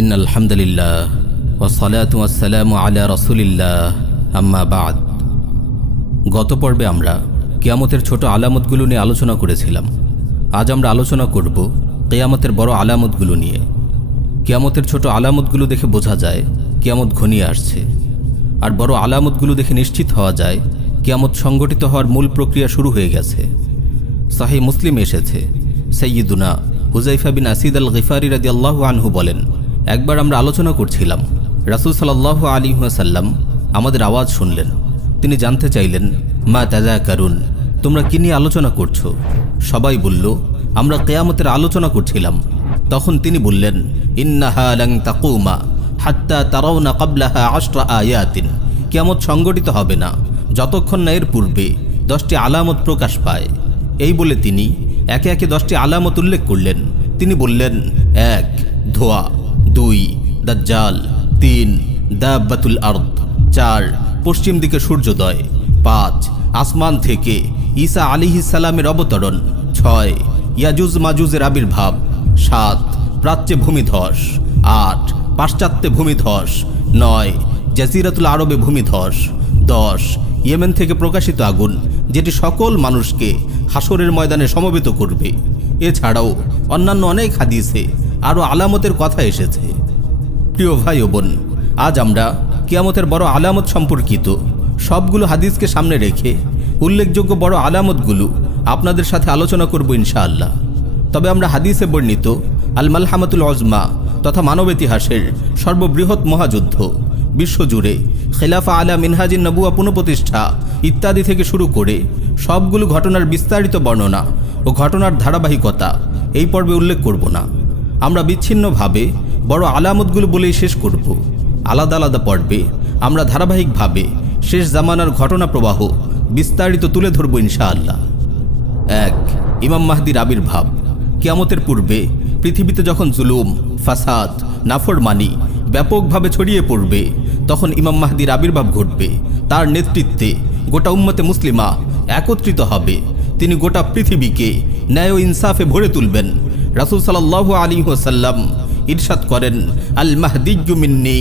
ইন্নাল হামদুলিল্লাহ ওয়াসসালাতু ওয়াসসালামু আলা রাসূলিল্লাহ আম্মা বা'দ। গত পর্বে আমরা কিয়ামতের ছোট আলামতগুলো নিয়ে আলোচনা করেছিলাম। আজ আমরা আলোচনা করব কিয়ামতের বড় আলামতগুলো নিয়ে। কিয়ামতের ছোট আলামতগুলো দেখে বোঝা যায় কিয়ামত ঘনিয়ে আসছে, আর বড় আলামতগুলো দেখে নিশ্চিত হওয়া যায় কিয়ামত সংগঠিত হওয়ার মূল প্রক্রিয়া শুরু হয়ে গেছে। সহিহ মুসলিমে এসেছে, সাইয়্যিদুনা হুযায়ফা বিন আসিদ আল গিফারি রাদিয়াল্লাহু আনহু বলেন, একবার আমরা আলোচনা করছিলাম, রাসূল সাল্লাল্লাহু আলাইহি ওয়াসাল্লাম আমাদের আওয়াজ শুনলেন। তিনি জানতে চাইলেন, মা তাযাকারুন, তোমরা কি নিয়ে আলোচনা করছো? সবাই বলল, আমরা কিয়ামতের আলোচনা করছিলাম। তখন তিনি বললেন, ইন্নাহা লান তাকুমা হাত্তা তারাউনা ক্বাবলাহা 10 আয়াতিন, কিয়ামত সংগঠিত হবে না যতক্ষণ না এর পূর্বে 10টি আলামত প্রকাশ পায়। এই বলে তিনি একে একে 10টি আলামত উল্লেখ করলেন। তিনি বললেন, 1 ধোঁয়া, 2 দাজ্জাল, 3 দাব্বাতুল আরদ, 4 পশ্চিম দিকে সূর্যোদয়, 5 আসমান থেকে ঈসা আলাইহিস সালামের অবতরণ, 6 ইয়াজুজ মাজুজের আবির্ভাব, 7 প্রাচ্যে ভূমিধস, 8 পাশ্চাত্যে ভূমিধস, 9 জাজিরাতুল আরবে ভূমিধস, 10 ইয়েমেন থেকে প্রকাশিত আগুন, যেটি সকল মানুষকে হাসরের ময়দানে সমবেত করবে। এছাড়াও অন্যান্য অনেক হাদিসে আরও আলামতের কথা এসেছে। প্রিয় ভাই ও বোন, আজ আমরা কিয়ামতের বড় আলামত সম্পর্কিত সবগুলো হাদিসকে সামনে রেখে উল্লেখযোগ্য বড় আলামতগুলো আপনাদের সাথে আলোচনা করব ইনশাআল্লাহ। তবে আমরা হাদিসে বর্ণিত আল মালহামাতুল উজমা তথা মানব ইতিহাসের সর্ববৃহৎ মহাযুদ্ধ, বিশ্বজুড়ে খেলাফা আলা মিনহাজিন নবুয়া পুনঃপ্রতিষ্ঠা ইত্যাদি থেকে শুরু করে সবগুলো ঘটনার বিস্তারিত বর্ণনা ও ঘটনার ধারাবাহিকতা এই পর্বে উল্লেখ করব না। আমরা বিচ্ছিন্নভাবে বড় আলামতগুলো বলেই শেষ করব। আলাদা আলাদা পর্বে আমরা ধারাবাহিকভাবে শেষ জামানার ঘটনা প্রবাহ বিস্তারিত তুলে ধরব ইনশাআল্লাহ। 1 ইমাম মাহদির আবির্ভাব। কিয়ামতের পূর্বে পৃথিবীতে যখন জুলুম, ফাসাদ, নাফরমানি ব্যাপকভাবে ছড়িয়ে পড়বে, তখন ইমাম মাহদির আবির্ভাব ঘটবে। তার নেতৃত্বে গোটা উম্মতে মুসলিমা একত্রিত হবে। তিনি গোটা পৃথিবীকে ন্যায় ও ইনসাফে ভরে তুলবেন। রাসূল সাল্লাল্লাহু আলাইহি ওয়াসাল্লাম ইরশাদ করেন, আল মাহদিয়্যু মিন্নি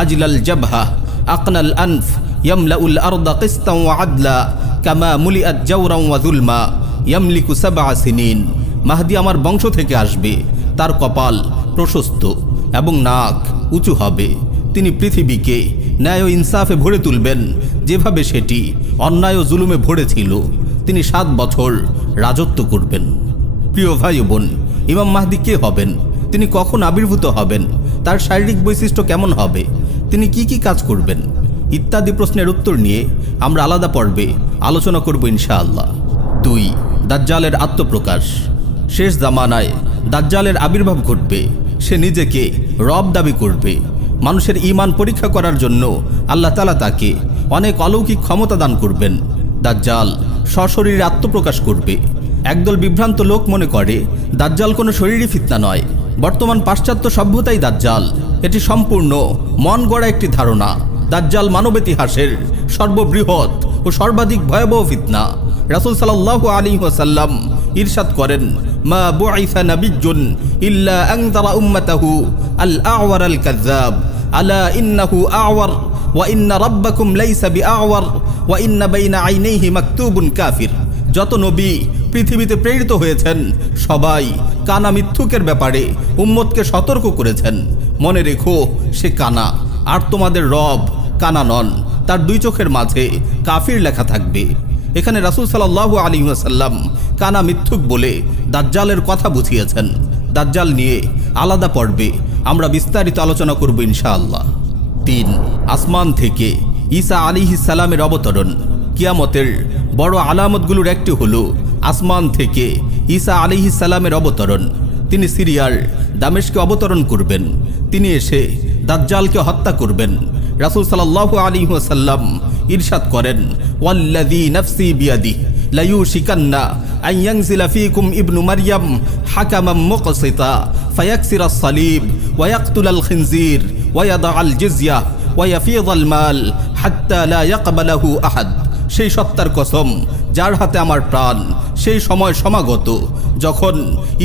আজলাল জাবহা আকনাল আনফ ইয়ামলাউল আরদা কিসতান ওয়া আদলা কামা মুলিআত জাওরান ওয়া যুলমা ইয়ামলিকু 7 সিনিন। মাহদি আমার বংশ থেকে আসবে, তার কপাল প্রশস্ত এবং নাক উঁচু হবে। তিনি পৃথিবীকে ন্যায় ও ইনসাফে ভরে তুলবেন, যেভাবে সেটি অন্যায় ও জুলুমে ভরেছিল। তিনি 7 বছর রাজত্ব করবেন। প্রিয় ভাই ও বোন, ইমাম মাহদি কে হবেন? তিনি কখন আবির্ভূত হবেন? তার শারীরিক বৈশিষ্ট্য কেমন হবে? তিনি কি কি কাজ করবেন? ইত্যাদি প্রশ্নের উত্তর নিয়ে আমরা আলাদা পর্বে আলোচনা করব ইনশাআল্লাহ। 2 দাজ্জালের আত্মপ্রকাশ। শেষ জামানায় দাজ্জালের আবির্ভাব ঘটবে। সে নিজেকে রব দাবি করবে। মানুষের ঈমান পরীক্ষা করার জন্য আল্লাহ তাআলা তাকে অনেক অলৌকিক ক্ষমতা দান করবেন। দাজ্জাল সশরীরে আত্মপ্রকাশ করবে। একদল বিভ্রান্ত লোক মনে করে দাজ্জাল কোনো শরীরী ফিতনা নয়। বর্তমান পাশ্চাত্য সভ্যতাই দাজ্জাল। এটি সম্পূর্ণ মন গড়া একটি ধারণা। দাজ্জাল মানব ইতিহাসের সর্ববৃহৎ ও সর্বাধিক ভয়াবহ ফিতনা। রাসূল সাল্লাল্লাহু আলাইহি ওয়াসাল্লাম ইরশাদ করেন, মা বুইসা নাবিয়্যুন ইল্লা আনযারা উম্মাতাহু আল আ'ওয়ার আল কাযযাব আলা ইন্নাহু আ'ওয়ার ওয়া ইন্না রাব্বাকুম লাইসা বিআ'ওয়ার ওয়া ইন্না বাইনা আইনাইহি মাকতুবুন কাফির। যত নবী পৃথিবীতে প্রেরিত হয়েছেন সবাই কানা মিথ্যুকের ব্যাপারে উম্মতকে সতর্ক করেছেন। মনে রেখো, সে কানা, আর তোমাদের রব কানা নন। তার 2 চোখের মাঝে কাফির লেখা থাকবে। এখানে রাসূল সাল্লাল্লাহু আলাইহি ওয়াসাল্লাম কানা মিথ্যুক বলে দাজ্জালের কথা বুঝিয়েছেন। দাজ্জাল নিয়ে আলাদা পর্বে আমরা বিস্তারিত আলোচনা করব ইনশাআল্লাহ। 3 আসমান থেকে ঈসা আলাইহিস সালামের অবতরণ। কিয়ামতের বড় আলামতগুলোর একটি হলো আসমান থেকে ঈসা আলাইহিস সালামের অবতরণ। তিনি সিরিয়ার দামেস্কে অবতরণ করবেন। তিনি এসে দাজ্জালকে হত্যা করবেন। রাসূল সাল্লাল্লাহু আলাইহি ওয়াসাল্লাম ইরশাদ করেন, ওয়াল্লাযী নাফসি বিয়াদিহি লা ইউশিকান্না আন ইয়ানজিলা ফীকুম ইবনু মারইয়াম হাকামান মুকসিতা ফায়াকসিরাস সালিব ওয়া ইয়াকতুলাল খিনজির ওয়া ইয়াদাআল জিজিয়া ওয়া ইয়াফিযাল মাল হাত্তা লা ইয়াকবালাহু আহাদ। সেই সত্তার কসম যার হাতে আমার প্রাণ, সেই সময় সমাগত যখন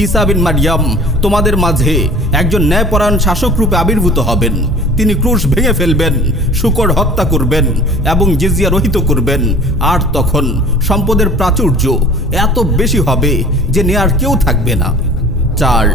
ঈসা বিন মারিয়াম তোমাদের মাঝে একজন ন্যায়পরায়ণ শাসক রূপে আবির্ভূত হবেন। তিনি ক্রুশ ভেঙে ফেলবেন, শূকর হত্যা করবেন এবং জিজিয়া রহিত করবেন। আর তখন সম্পদের প্রাচুর্য এত বেশি হবে যে নেয়ার কেউ থাকবে না। 4.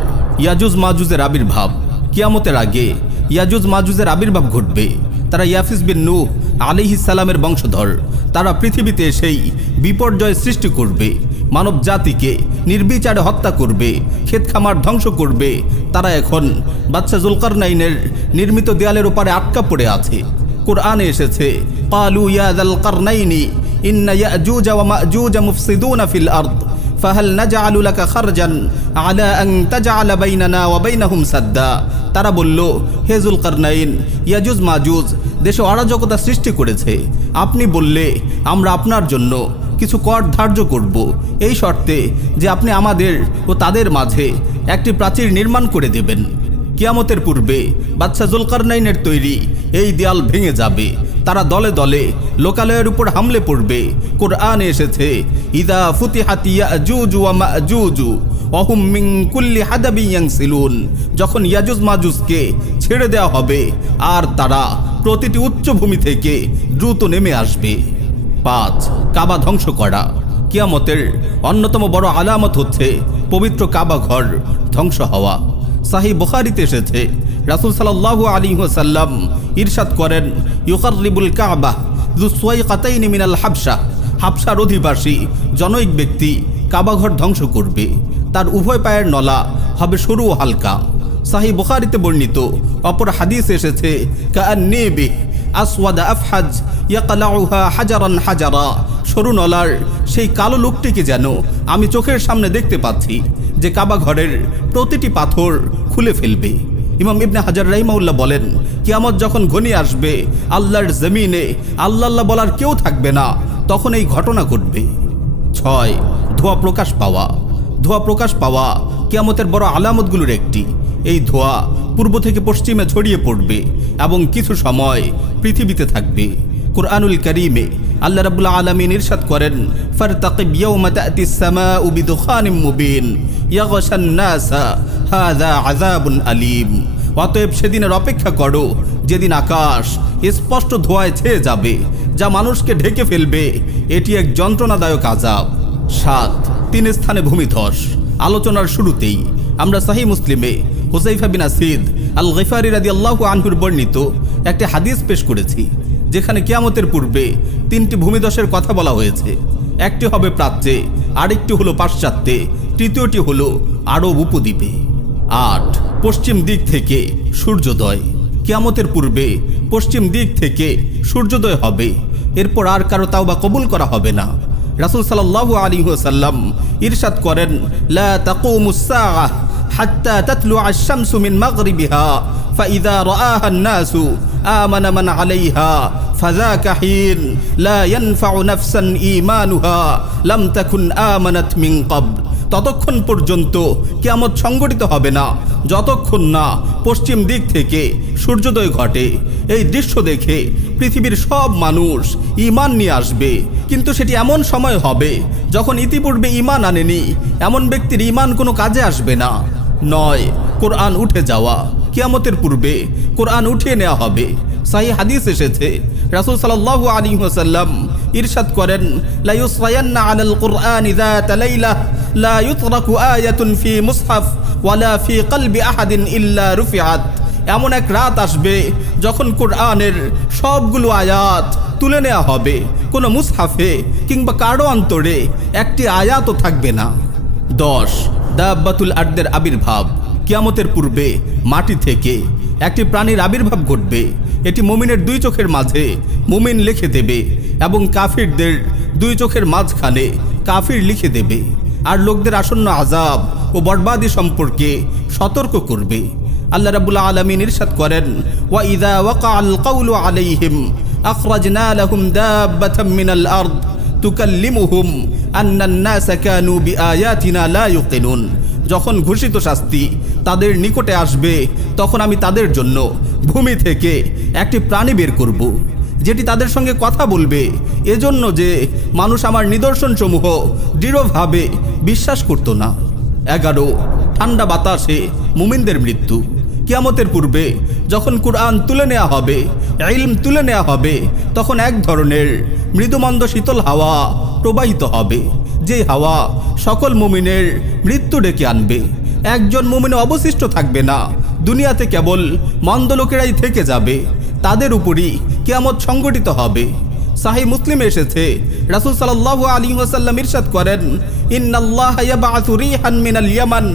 ইয়াজুজ মাজুজের আবির্ভাব। কিয়ামতের আগে ইয়াজুজ মাজুজের আবির্ভাব ঘটবে। তারা ইয়াফিস বিন নূহ আলাইহিস সালামের বংশধর। তারা পৃথিবীতে সেই বিপর্যয় সৃষ্টি করবে, মানব জাতিকে নির্বিচারে হত্যা করবে, ক্ষেত খামার ধ্বংস করবে। তারা এখন বাদশা জুলকারনাইনের নির্মিত দেয়ালের উপরে আটকা পড়ে আছে। কুরআনে এসেছে, ক্বালু ইয়া যাল কারনাইনি ইন্না ইয়াজুজ ওয়া মাজুজ মুফসিদুনা ফিল আরদ ফাহাল নাজআলু লাকা খারজান আলা আন তাজআলা বাইনানা ওয়া বাইনাহুম সাদ্দা। তারা বলল, হে জুলকারনাইন, ইয়াজুজ মাজুজ দেশে অরাজকতা সৃষ্টি করেছে। আপনি বললে আমরা আপনার জন্য কিছু কর ধার্য করব, এই শর্তে যে আপনি আমাদের ও তাদের মাঝে একটি প্রাচীর নির্মাণ করে দেবেন। কিয়ামতের পূর্বে বাদশা জুলকারনাইনের তৈরি এই দেয়াল ভেঙে যাবে। তারা দলে দলে লোকালয়ের উপর হামলে পড়বে। কুরআনে এসেছে, ইদা ফুতিহাত ইয়াজুজ ওয়া মাজুজ ওয়া হুম মিন কুল্লি হাদাবিন ইয়ানসিলুন। যখন ইয়াজুজ মাজুজকে ছেড়ে দেওয়া হবে আর তারা প্রতিটি উচ্চভূমি থেকে দ্রুত নেমে আসবে। 5. কাবা ধ্বংস করা। কিয়ামতের অন্যতম বড় আলামত হচ্ছে পবিত্র কাবা ঘর ধ্বংস হওয়া। সাহিহ বুখারীতে এসেছে, রাসূল সাল্লাল্লাহু আলাইহি ওয়াসাল্লাম ইরশাদ করেন, ইউকাররিবুল কাবা যু সুয়াইকাতাইন মিনাল হাবশা। হাবশার অধিবাসী জনৈক ব্যক্তি কাবাঘর ধ্বংস করবে। তার উভয় পায়ের নলা হবে সরু ও হালকা। সাহিহ বুখারীতে বর্ণিত অপর হাদিস এসেছে, কাআন্নী বিহি আসওয়াদ আফহাজ ইয়াকলাউহা হাজারান হাজারা। সরু নলার সেই কালো লোকটিকে যেন আমি চোখের সামনে দেখতে পাচ্ছি, যে কাবা ঘরের প্রতিটি পাথর খুলে ফেলবে। ইমাম ইবনে হাজার রাহিমাহুল্লাহ বলেন, কিয়ামত যখন ঘনিয়ে আসবে, আল্লাহর জমিনে আল্লাহ আল্লাহ বলার কেউ থাকবে না, তখন এই ঘটনা ঘটবে। 6. ধোঁয়া প্রকাশ পাওয়া। ধোঁয়া প্রকাশ পাওয়া কিয়ামতের বড় আলামতগুলোর একটি। এই ধোঁয়া পূর্ব থেকে পশ্চিমে ছড়িয়ে পড়বে এবং কিছু সময় পৃথিবীতে থাকবে। কুরআনুল কারীমে আল্লাহ রাব্বুল আলামিন ইরশাদ করেন, ফারতাকিব ইয়াওমা তা'তিস সামাউ বিদুখানিম মুবিন ইয়াগশান নাসা হাযা আযাবুন আলীম। অতএব সেদিনের অপেক্ষা করো যেদিন আকাশ স্পষ্ট ধোঁয়ায় ছেয়ে যাবে, যা মানুষকে ঢেকে ফেলবে। এটি এক যন্ত্রণাদায়ক আযাব। 7. 3 স্থানে ভূমিধস। আলোচনার শুরুতেই আমরা সহিহ মুসলিমে হুযায়ফা বিন আসিদ আল গিফারি রাদিয়াল্লাহু আনহুর বর্ণিত একটি হাদিস পেশ করেছি, যেখানে কিয়ামতের পূর্বে 3টি ভূমিধসের কথা বলা হয়েছে। একটি হবে প্রাচ্যে, আরেকটি হলো পাশ্চাত্যে, তৃতীয়টি হলো আরব উপদ্বীপে। 8. পশ্চিম দিক থেকে সূর্যোদয়। কিয়ামতের পূর্বে পশ্চিম দিক থেকে সূর্যোদয় হবে। এরপর আর কারো তাওবা কবুল করা হবে না। রাসূল সাল্লাল্লাহু আলাইহি ওয়াসাল্লাম ইরশাদ করেন, লা তাকুমুস সাআহ হাত্তা তাতলুআ আশ-শামসু মিন মাগরিবিহা ফাইযা রাআহা আন-নাসু আমানা মান আলাইহা ফাযাকা হিন লা ইয়ানফাউ নাফসান ঈমানুহা লাম তাকুন আমানাত মিন ক্বাবল। ততক্ষণ পর্যন্ত কিয়ামত সংঘটিত হবে না যতক্ষণ না পশ্চিম দিক থেকে সূর্যোদয় ঘটে। এই দৃশ্য দেখে পৃথিবীর সব মানুষ ঈমান নিয়ে আসবে, কিন্তু সেটি এমন সময় হবে যখন ইতিপূর্বে ঈমান আনেনি এমন ব্যক্তির ঈমান কোনো কাজে আসবে না। 9. কোরআন উঠে যাওয়া। কিয়ামতের পূর্বে কোরআন উঠিয়ে নেওয়া হবে। সহিহ হাদিস এসেছে, রাসূল সাল্লাল্লাহু আলাইহি ওয়াসাল্লাম ইরশাদ করেন, লা ইউসরায়ান্না আলাল কুরআনি যাতা লাইলা লা ইউতরাকু আয়াতুন ফি মুসহাফ ওয়ালা ফি কলবি আহাদিন ইল্লা রুফিআত। এমন এক রাত আসবে যখন কোরআনের সবগুলো আয়াত তুলে নেওয়া হবে, কোনো মুসহাফে কিংবা কারো অন্তরে একটি আয়াতও থাকবে না। 10. দাব্বাতুল আরদের আবির্ভাব। কিয়ামতের পূর্বে মাটি থেকে একটি প্রাণীর আবির্ভাব ঘটবে। এটি মুমিনের 2 চোখের মাঝে মুমিন লিখে দেবে এবং কাফিরদের 2 চোখের মাঝখানে কাফির লিখে দেবে, আর লোকদের আসন্ন আযাব ও বরবাদি সম্পর্কে সতর্ক করবে। আল্লাহ রাব্বুল আলামিন ইরশাদ করেন, ওয়া ইযা ওয়াকাআল কাওলু আলাইহিম আখরাজনা লাহুম দাব্বাতাম মিনাল আরদ তুকাল্লিমুহুম আন্নান নাসা কানু বিআয়াতিনা লা ইউকিনুন। যখন ঘোষিত শাস্তি তাদের নিকটে আসবে, তখন আমি তাদের জন্য ভূমি থেকে একটি প্রাণী বের করব, যেটি তাদের সঙ্গে কথা বলবে, এজন্য যে মানুষ আমার নিদর্শনসমূহ দৃঢ়ভাবে বিশ্বাস করত না। 11 ঠান্ডা বাতাসে মুমিনদের মৃত্যু। কিয়ামতের পূর্বে যখন কুরআন তুলে নেওয়া হবে, ইলম তুলে নেওয়া হবে, তখন এক ধরনের মৃদুমন্দ শীতল হাওয়া প্রবাহিত হবে, যে হাওয়া সকল মুমিনের মৃত্যু ডেকে আনবে। একজন মুমিন অবশিষ্ট থাকবে না, দুনিয়াতে কেবল মন্দ লোকেরাই থেকে যাবে। তাদের উপরই কিয়ামত সংগঠিত হবে। সাহিহ মুসলিমে এসেছে, রাসূল সাল্লাল্লাহু আলাইহি ওয়াসাল্লাম ইরশাদ করেন, ইন্নাল্লাহা ইয়াবআসু রিহান মিনাল ইয়ামান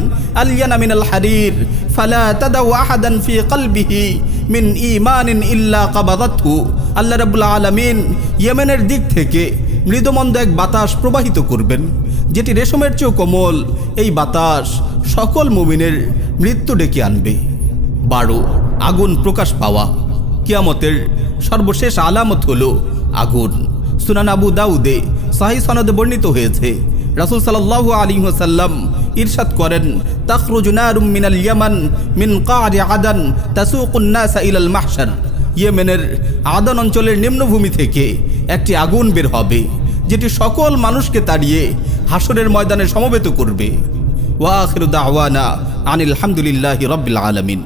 আলয়ানা মিনাল হারির ফালা তাদাউ আহাদান ফি কলবিহি মিন ঈমানিন ইল্লা কাবাদাতহু। আল্লাহ রাব্বুল আলামিন ইয়েমেনের দিক থেকে মৃদুমন্দ এক বাতাস প্রবাহিত করবেন, যেটি রেশমের চেয়েও কোমল। এই বাতাস সকল মুমিনের মৃত্যু ডেকে আনবে। 12 আগুন প্রকাশ পাওয়া। কিয়ামতের সর্বশেষ আলামত হলো আগুন। সুনান আবু দাউদে সহিহ সনদে বর্ণিত হয়েছে, রাসূল সাল্লাল্লাহু আলাইহি ওয়াসাল্লাম ইরশাদ করেন, তাখরুজু নারুম মিনাল ইয়ামান মিন কারি আদান তাসুকুন নাসা ইলাল মাহশার। ইয়েমেনের আদান অঞ্চলের নিম্নভূমি থেকে একটি আগুন বের হবে, যেটি সকল মানুষকে তাড়িয়ে হাসরের ময়দানে সমবেত করবে। ওয়া আখিরু দাওয়ানা আনিল হামদুলিল্লাহি রাব্বিল আলামিন।